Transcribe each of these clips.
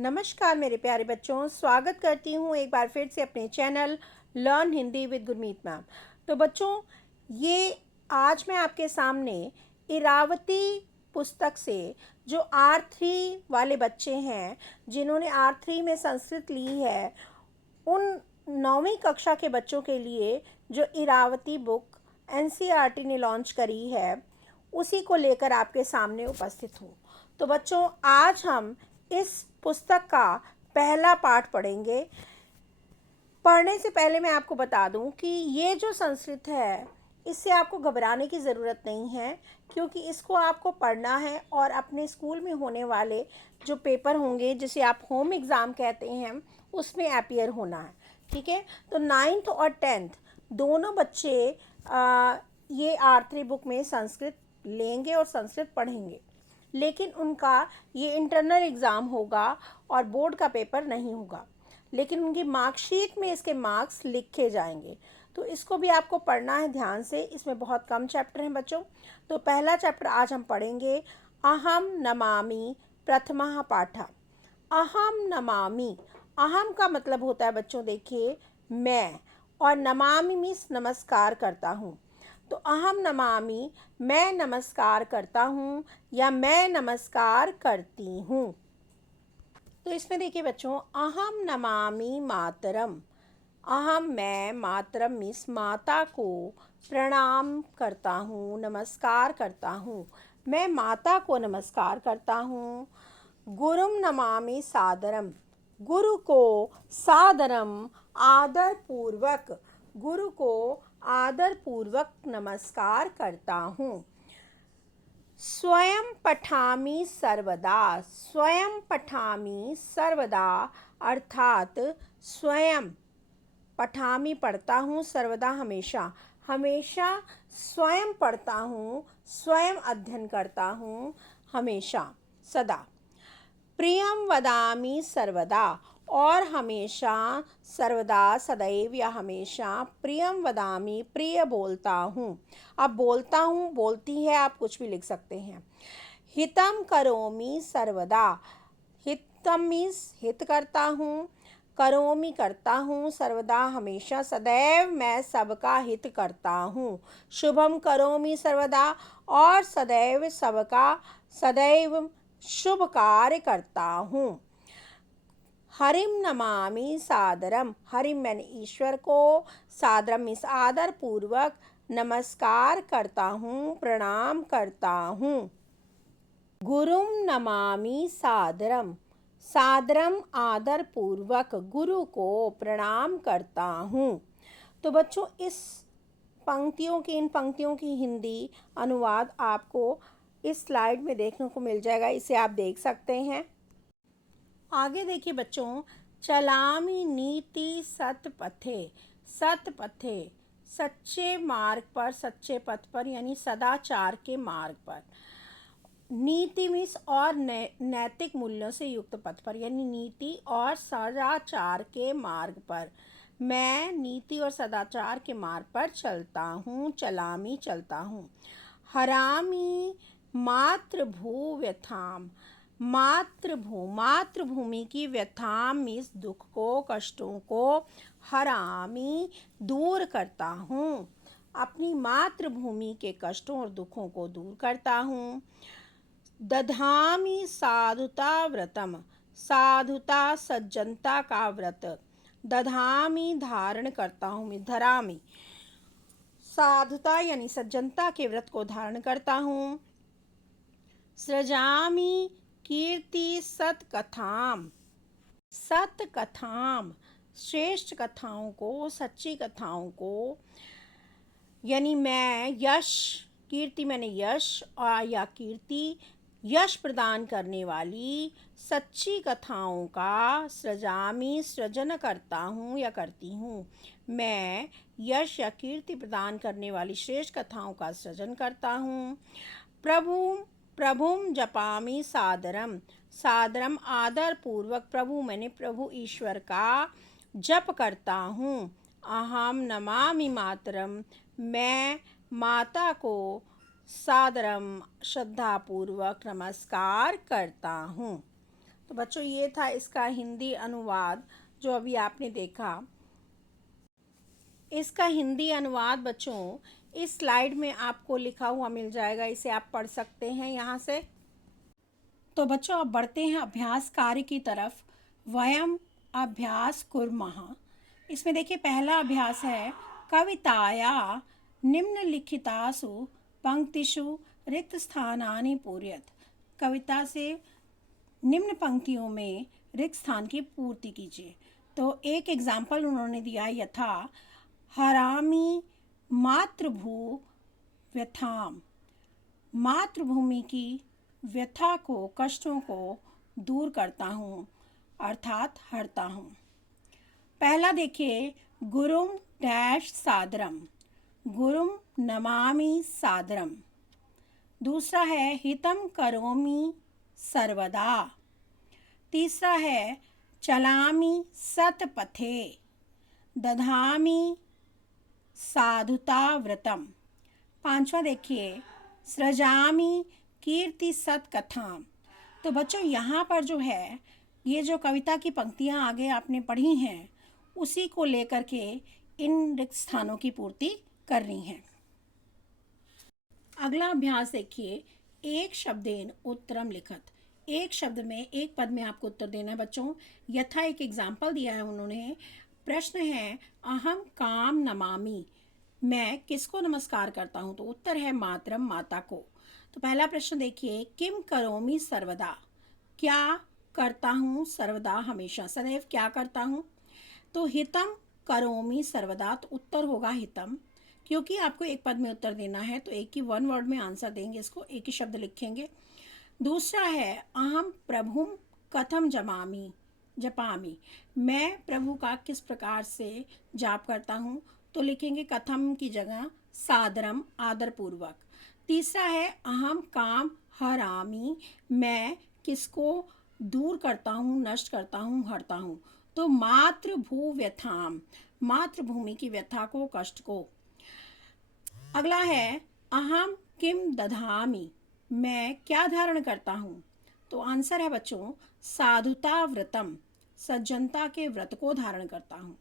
नमस्कार मेरे प्यारे बच्चों, स्वागत करती हूँ एक बार फिर से अपने channel learn Hindi with Gurmeet ma'am. तो बच्चों, ये आज मैं आपके सामने इरावती पुस्तक से जो R3 वाले बच्चे हैं, जिन्होंने R3 में संस्कृत ली है, उन 9वीं कक्षा के बच्चों के लिए जो इरावती बुक NCERT ने लॉन्च करी है, उसी को लेकर आपके सामने उपस्थित हूँ। तो बच्चों, आज हम इस पुस्तक का पहला पाठ पढ़ेंगे। पढ़ने से पहले मैं आपको बता दूं कि ये जो संस्कृत है, इससे आपको घबराने की ज़रूरत नहीं है, क्योंकि इसको आपको पढ़ना है और अपने स्कूल में होने वाले जो पेपर होंगे, जिसे आप होम एग्ज़ाम कहते हैं, उसमें अपीयर होना है। ठीक है, तो 9th और 10th दोनों बच्चे ये R3 बुक में संस्कृत लेंगे और संस्कृत पढ़ेंगे, लेकिन उनका ये इंटरनल एग्ज़ाम होगा और बोर्ड का पेपर नहीं होगा, लेकिन उनकी मार्कशीट में इसके मार्क्स लिखे जाएंगे। तो इसको भी आपको पढ़ना है ध्यान से। इसमें बहुत कम चैप्टर हैं बच्चों। तो पहला चैप्टर आज हम पढ़ेंगे, अहम नमामि प्रथमः पाठः। अहम नमामि, अहम का मतलब होता है बच्चों, देखिए, मैं, और नमामि मीन्स नमस्कार करता हूँ। तो अहम नमामि, मैं नमस्कार करता हूँ या मैं नमस्कार करती हूँ। तो इसमें देखिए बच्चों, अहम नमामि मातरम, अहम मैं, मातरम मीन्स माता को प्रणाम करता हूँ, नमस्कार करता हूँ। मैं माता को नमस्कार करता हूँ। गुरुम नमामि सादरम, गुरु को सादरम आदर पूर्वक, गुरु को आदर पूर्वक नमस्कार करता हूँ। स्वयं पठामि सर्वदा, स्वयं पठामि सर्वदा अर्थात स्वयं, पठामि पढ़ता हूँ, सर्वदा हमेशा, हमेशा स्वयं पढ़ता हूँ, स्वयं अध्ययन करता हूँ, हमेशा सदा। प्रियम वदामि सर्वदा, और हमेशा, सर्वदा सदैव या हमेशा, प्रियम वदामि प्रिय बोलता हूँ। अब बोलता हूँ, बोलती है, आप कुछ भी लिख सकते हैं। हितम करोमि सर्वदा, हितम मीन्स हित करता हूँ, करोमि करता हूँ, सर्वदा हमेशा, सदैव मैं सबका हित करता हूँ। शुभम करोमि सर्वदा, और सदैव सबका, सदैव शुभ कार्य करता हूँ। हरिम नमामि सादरम, हरिम मैंने ईश्वर को, सादरम मीन्स आदर पूर्वक नमस्कार करता हूँ, प्रणाम करता हूँ। गुरुम नमामि सादरम, सादरम आदर पूर्वक गुरु को प्रणाम करता हूँ। तो बच्चों, इन पंक्तियों की हिंदी अनुवाद आपको इस स्लाइड में देखने को मिल जाएगा, इसे आप देख सकते हैं। आगे देखिए बच्चों, चलामि नीति सतपथे, सतपथे सच्चे मार्ग पर, सच्चे पथ पर, यानी सदाचार के मार्ग पर। नीति मीन्स और नैतिक मूल्यों से युक्त पथ पर, यानी नीति और सदाचार के मार्ग पर। मैं नीति और सदाचार के मार्ग पर चलता हूँ, चलामी चलता हूँ। हरामी मातृभू व्यथाम, मातृभूमि की व्यथाम मीन्स दुख को, कष्टों को, हरामी दूर करता हूँ, अपनी मातृभूमि के कष्टों और दुखों को दूर करता हूँ। दधामी साधुता व्रतम, साधुता सज्जनता का व्रत, दधामी धारण करता हूँ, मैं धरामी, साधुता यानी सज्जनता के व्रत को धारण करता हूँ। सृजामि कीर्ति सतकथाम, सतकथाम श्रेष्ठ कथाओं को, सच्ची कथाओं को, यानी मैं यश, कीर्ति मैंने यश और या कीर्ति, यश प्रदान करने वाली सच्ची कथाओं का, सृजामि सृजन करता हूँ या करती हूँ। मैं यश या कीर्ति प्रदान करने वाली श्रेष्ठ कथाओं का सृजन करता हूँ। प्रभुम जपामि सादरम, सादरम आदर पूर्वक, प्रभु मैंने प्रभु ईश्वर का जप करता हूँ। अहम नमामि मातरम, मैं माता को सादरम श्रद्धापूर्वक नमस्कार करता हूँ। तो बच्चों ये था इसका हिंदी अनुवाद जो अभी आपने देखा। इसका हिंदी अनुवाद बच्चों इस स्लाइड में आपको लिखा हुआ मिल जाएगा, इसे आप पढ़ सकते हैं यहाँ से। तो बच्चों अब बढ़ते हैं अभ्यास कार्य की तरफ। वयम अभ्यास कुर्मः। इसमें देखिए पहला अभ्यास है कविताया निम्नलिखितासु पंक्तिषु रिक्त स्थानानि पूरयत। कविता से निम्न पंक्तियों में रिक्त स्थान की पूर्ति कीजिए। तो एक एग्जाम्पल उन्होंने दिया यथा हरामी मातृभू व्यथाम। मातृभूमि की व्यथा को, कष्टों को दूर करता हूँ, अर्थात हरता हूँ। पहला देखिए गुरुम डैश सादरम। गुरुम नमामि सादरम। दूसरा है हितम करोमि सर्वदा। तीसरा है चलामि सतपथे। दधामि साधुता व्रतम। पांचवा देखिए सृजामि कीर्ति सतकथाम। तो बच्चों यहाँ पर जो है ये जो कविता की पंक्तियाँ आगे आपने पढ़ी हैं उसी को लेकर के इन रिक्त स्थानों की पूर्ति करनी है। अगला अभ्यास देखिए एक शब्देन उत्तरम लिखत। एक शब्द में, एक पद में आपको उत्तर देना है बच्चों। यथा एक एग्जाम्पल दिया है उन्होंने। प्रश्न है अहम काम नमामि। मैं किसको नमस्कार करता हूँ? तो उत्तर है मातरम, माता को। तो पहला प्रश्न देखिए किम करोमि सर्वदा। क्या करता हूँ सर्वदा, हमेशा, सदैव क्या करता हूँ? तो हितम करोमि सर्वदा, तो उत्तर होगा हितम। क्योंकि आपको एक पद में उत्तर देना है तो एक ही वन वर्ड में आंसर देंगे, इसको एक ही शब्द लिखेंगे। दूसरा है अहम प्रभुम कथम जपामी। मैं प्रभु का किस प्रकार से जाप करता हूँ? तो लिखेंगे कथम की जगह सादरम, आदरपूर्वक। तीसरा है अहम काम हरामी। मैं किसको दूर करता हूँ, नष्ट करता हूँ, हरता हूँ? तो मातृभू व्यथाम, मातृभूमि की व्यथा को, कष्ट को। अगला है अहम किम दधामी। मैं क्या धारण करता हूँ? तो आंसर है बच्चों साधुता व्रतम, सज्जनता के व्रत को धारण करता हूँ।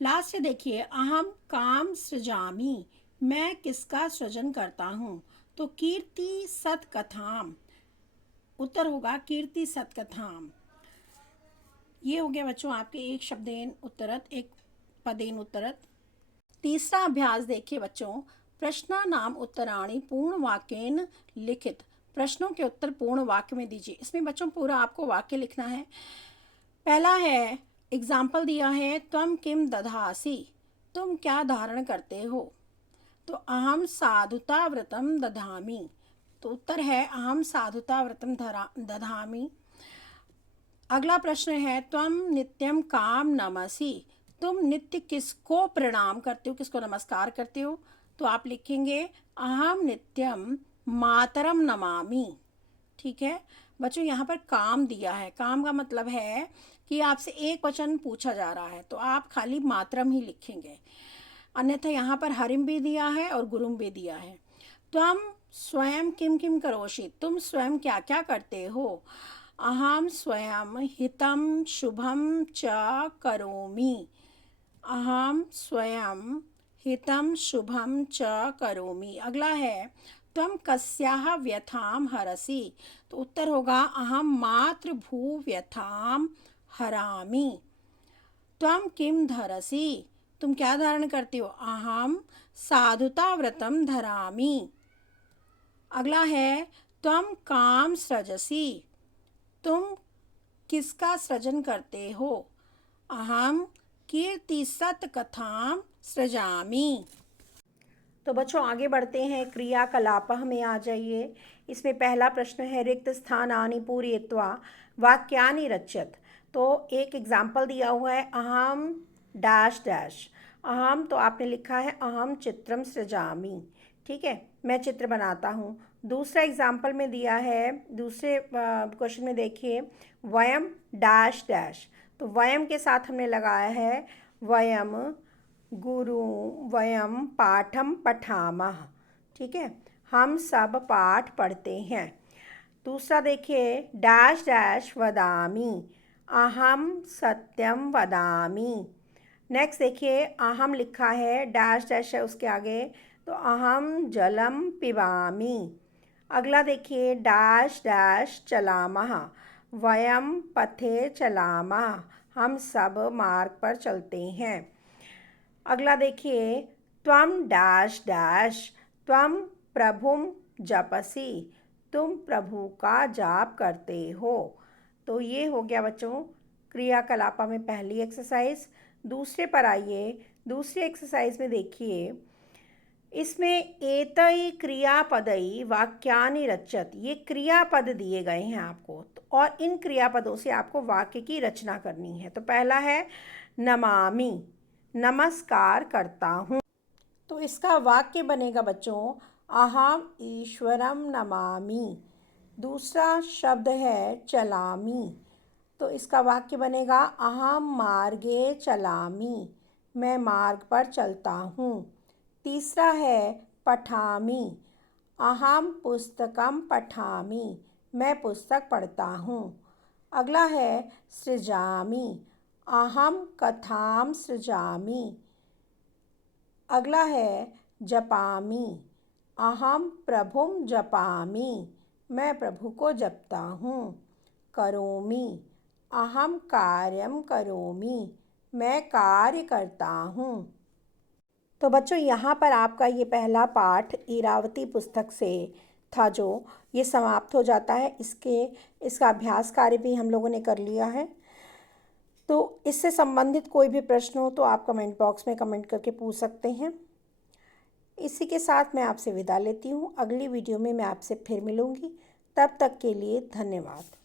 लास्ट देखिए अहम काम सृजामी। मैं किसका सृजन करता हूँ? तो कीर्ति सतकथाम, उत्तर होगा कीर्ति सतकथाम। ये हो गया बच्चों आपके एक शब्देन उत्तरत, एक पदेन उत्तरत। तीसरा अभ्यास देखिए बच्चों प्रश्न नाम उत्तराणी पूर्ण वाक्येन लिखित। प्रश्नों के उत्तर पूर्ण वाक्य में दीजिए। इसमें बच्चों पूरा आपको वाक्य लिखना है। पहला है एग्जाम्पल दिया है त्वम किम दधासी। तुम क्या धारण करते हो? तो अहम साधुता व्रतम दधामी। तो उत्तर है अहम साधुता व्रतम दधामी। अगला प्रश्न है त्वम नित्यम काम नमसी। तुम नित्य किसको प्रणाम करते हो, किसको नमस्कार करते हो? तो आप लिखेंगे अहम नित्यम मातरम नमामि। ठीक है बच्चों, यहाँ पर काम दिया है। काम का मतलब है कि आपसे एक वचन पूछा जा रहा है तो आप खाली मातरम ही लिखेंगे, अन्यथा यहाँ पर हरिम भी दिया है और गुरुम भी दिया है। त्वम स्वयं किम किम करोषि। तुम स्वयं क्या क्या करते हो? अहम स्वयं हितम शुभम च करोमि। अहम स्वयं हितम शुभम च करोमि। अगला है त्वम कस्याः व्यथाम हरसि। तो उत्तर होगा अहम मातृभू व्यथाम हरामि। त्वम किम धरसि। तुम क्या धारण करते हो? अहम साधुता व्रतम धरामि। अगला है त्वम काम सृजसि। तुम किसका सृजन करते हो? अहम कीर्ति सत कथाम सृजामि। तो बच्चों आगे बढ़ते हैं क्रियाकलापः में आ जाइए। इसमें पहला प्रश्न है रिक्त स्थानानि पूरयित्वा वाक्यानि रचयत। तो एक एग्जाम्पल दिया हुआ है अहम डैश डैश। अहम तो आपने लिखा है अहम चित्रम सृजामि। ठीक है, मैं चित्र बनाता हूँ। दूसरा एग्जाम्पल में दिया है, दूसरे क्वेश्चन में देखिए वयम डैश डैश। तो वयम के साथ हमने लगाया है वयम गुरु वयम पाठम पठामः। ठीक है, हम सब पाठ पढ़ते हैं। दूसरा देखिए, डैश डैश वदामि, अहम सत्यम वदामि। नेक्स्ट देखिए, अहम लिखा है, डैश डैश है उसके आगे, तो अहम जलम पिबामि। अगला देखिए, डैश डैश चलामः, वयम पथे चलामः, हम सब मार्ग पर चलते हैं। अगला देखिए, त्वम डैश डैश, त्वम प्रभुम जपसि, तुम प्रभु का जाप करते हो। तो ये हो गया बच्चों क्रियाकलापा में पहली एक्सरसाइज। दूसरे पर आइए, दूसरी एक्सरसाइज में देखिए, इसमें एतई क्रियापदई वाक्यानि रचत, ये क्रियापद दिए गए हैं आपको, और इन क्रियापदों से आपको वाक्य की रचना करनी है। तो पहला है नमामि, नमस्कार करता हूँ। तो इसका वाक्य बनेगा बच्चों, अहम ईश्वरम नमामि। दूसरा शब्द है चलामि, तो इसका वाक्य बनेगा, अहम मार्गे चलामि, मैं मार्ग पर चलता हूँ। तीसरा है पठामि, अहम पुस्तकम पठामि, मैं पुस्तक पढ़ता हूँ। अगला है सृजामि, अहम कथाम सृजामि। अगला है जपामि, अहम प्रभुम जपामि, मैं प्रभु को जपता हूँ। करोमि, अहम कार्यम करोमि, मैं कार्य करता हूँ। तो बच्चों यहाँ पर आपका ये पहला पाठ इरावती पुस्तक से था जो ये समाप्त हो जाता है। इसका अभ्यास कार्य भी हम लोगों ने कर लिया है। तो इससे संबंधित कोई भी प्रश्न हो तो आप कमेंट बॉक्स में कमेंट करके पूछ सकते हैं। इसी के साथ मैं आपसे विदा लेती हूँ। अगली वीडियो में मैं आपसे फिर मिलूँगी। तब तक के लिए धन्यवाद।